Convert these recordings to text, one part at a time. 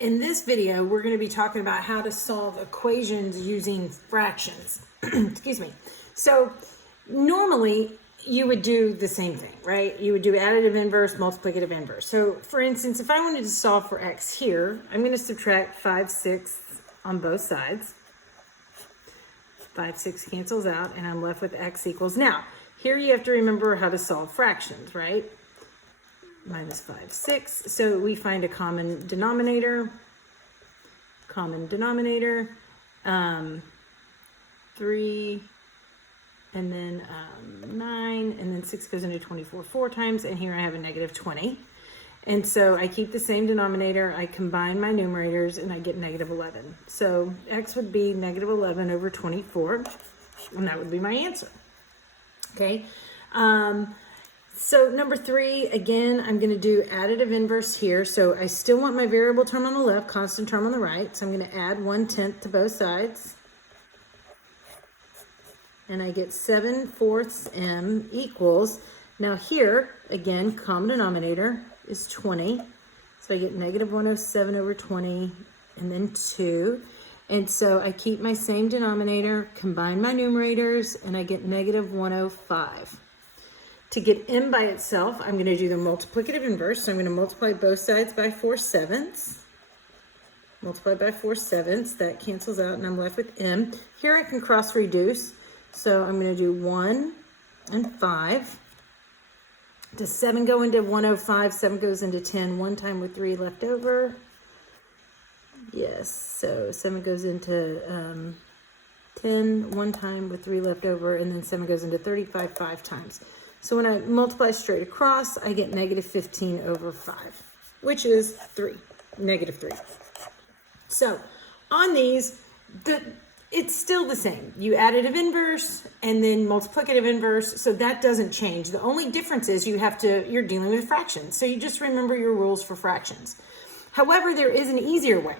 In this video, we're going to be talking about how to solve equations using fractions. Excuse me. So normally you would do the same thing, right? You would do additive inverse, multiplicative inverse. So for instance, if I wanted to solve for x here, I'm going to subtract 5/6 on both sides. 5/6 cancels out and I'm left with x equals. Now, here you have to remember how to solve fractions, right? Minus 5/6. So we find a common denominator. 3, and then 9, and then 6 goes into 24 4 times, and here I have a negative 20. And so I keep the same denominator, I combine my numerators, and I get negative 11. So x would be negative 11 over 24, and that would be my answer. Okay. So number 3, again, I'm going to do additive inverse here. So I still want my variable term on the left, constant term on the right. So I'm going to add 1/10 to both sides. And I get 7/4 m equals, now here, again, common denominator is 20. So I get negative 107 over 20 and then 2. And so I keep my same denominator, combine my numerators, and I get negative 105. To get m by itself, I'm going to do the multiplicative inverse. So I'm going to multiply both sides by 4/7. Multiply by 4/7. That cancels out, and I'm left with m. Here I can cross reduce. So I'm going to do 1 and 5. Does 7 go into 105? 7 goes into 10. 1 time with 3 left over. Yes, so 7 goes into 10. 1 time with 3 left over. And then 7 goes into 35 5 times. So when I multiply straight across, I get negative 15 over 5, which is 3, negative 3. So on these, it's still the same. You additive inverse and then multiplicative inverse, so that doesn't change. The only difference is you're dealing with fractions. So you just remember your rules for fractions. However, there is an easier way,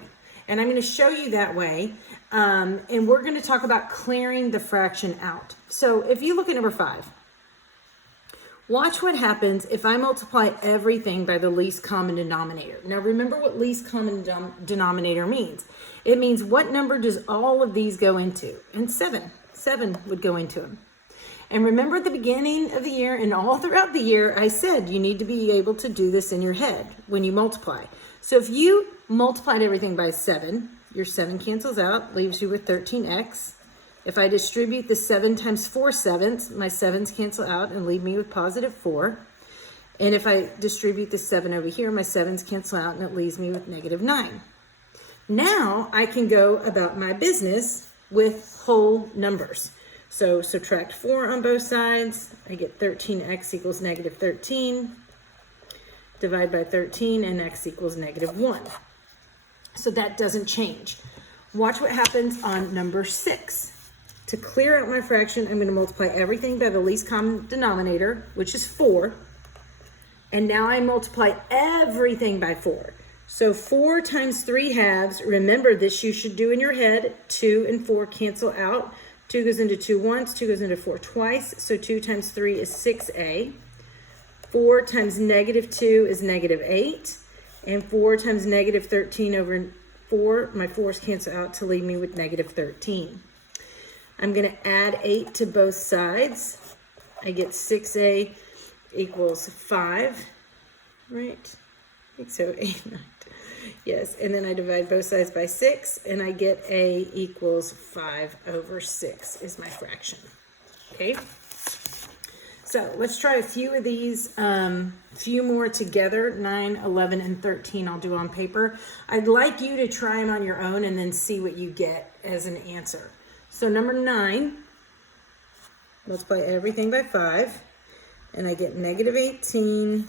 and I'm going to show you that way. And we're going to talk about clearing the fraction out. So if you look at number 5, watch what happens if I multiply everything by the least common denominator. Now remember what least common denominator means. It means what number does all of these go into? And 7. 7 would go into them. And remember at the beginning of the year and all throughout the year, I said you need to be able to do this in your head when you multiply. So if you multiplied everything by 7, your 7 cancels out, leaves you with 13x. If I distribute the 7 times 4/7, my 7s cancel out and leave me with positive 4. And if I distribute the 7 over here, my 7s cancel out and it leaves me with negative 9. Now I can go about my business with whole numbers. So subtract 4 on both sides. I get 13x equals negative 13. Divide by 13 and x equals negative 1. So that doesn't change. Watch what happens on number 6. To clear out my fraction, I'm going to multiply everything by the least common denominator, which is 4. And now I multiply everything by 4. So 4 times 3/2, remember this you should do in your head. 2 and 4 cancel out. 2 goes into 2 once, 2 goes into 4 twice. So 2 times 3 is 6a. 4 times negative 2 is negative 8. And 4 times negative 13 over 4, my 4's cancel out to leave me with negative 13. I'm going to add 8 to both sides. I get 6a equals 5, right? I think so, 8, 9. Yes, and then I divide both sides by 6, and I get a equals 5 over 6 is my fraction. Okay? So let's try a few of these, few more together. 9, 11, and 13 I'll do on paper. I'd like you to try them on your own and then see what you get as an answer. So number 9, multiply everything by 5, and I get negative 18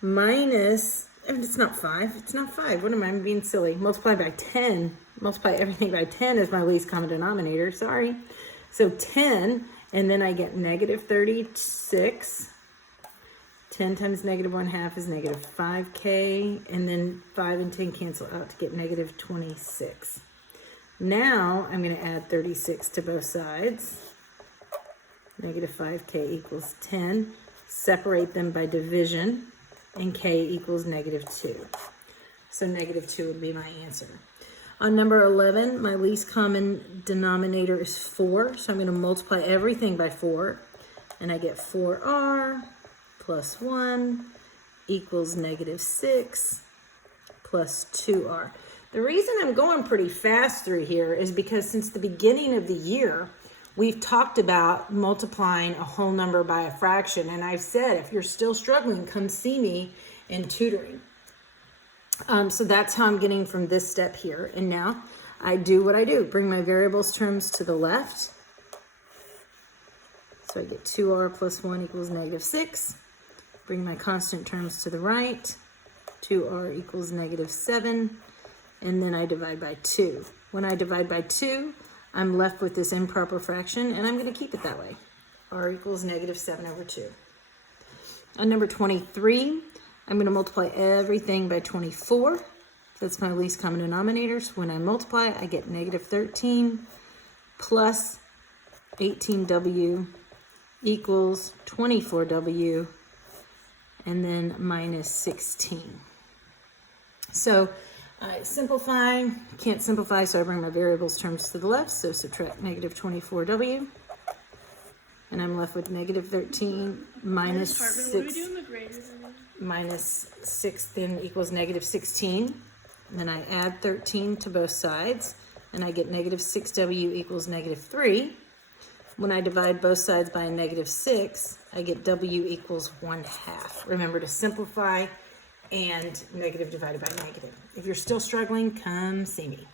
minus, it's not 5, it's not 5, what am I being silly? Multiply by 10, multiply everything by 10 is my least common denominator, sorry. So 10, and then I get negative 36, 10 times negative 1/2 is negative 5k, and then 5 and 10 cancel out to get negative 26. Now I'm going to add 36 to both sides. Negative 5k equals 10. Separate them by division, and k equals negative 2. So negative 2 would be my answer. On number 11, my least common denominator is 4. So I'm going to multiply everything by 4. And I get 4r plus 1 equals negative 6 plus 2r. The reason I'm going pretty fast through here is because since the beginning of the year, we've talked about multiplying a whole number by a fraction. And I've said, if you're still struggling, come see me in tutoring. So that's how I'm getting from this step here. And now I do what I do. Bring my variables terms to the left. So I get 2r plus 1 equals negative 6. Bring my constant terms to the right. 2r equals negative 7. And then I divide by 2. When I divide by 2, I'm left with this improper fraction, and I'm going to keep it that way. R equals negative 7 over 2. On number 23, I'm going to multiply everything by 24. That's my least common denominator. So when I multiply, I get negative 13 plus 18w equals 24w, and then minus 16. So I simplify, can't simplify, so I bring my variables terms to the left, so subtract negative 24w, and I'm left with negative 13 minus 6, what do we do in the greater than? Minus 6 then equals negative 16. And then I add 13 to both sides, and I get negative 6w equals negative 3. When I divide both sides by a negative 6, I get w equals 1/2. Remember to simplify and negative divided by negative. If you're still struggling, come see me.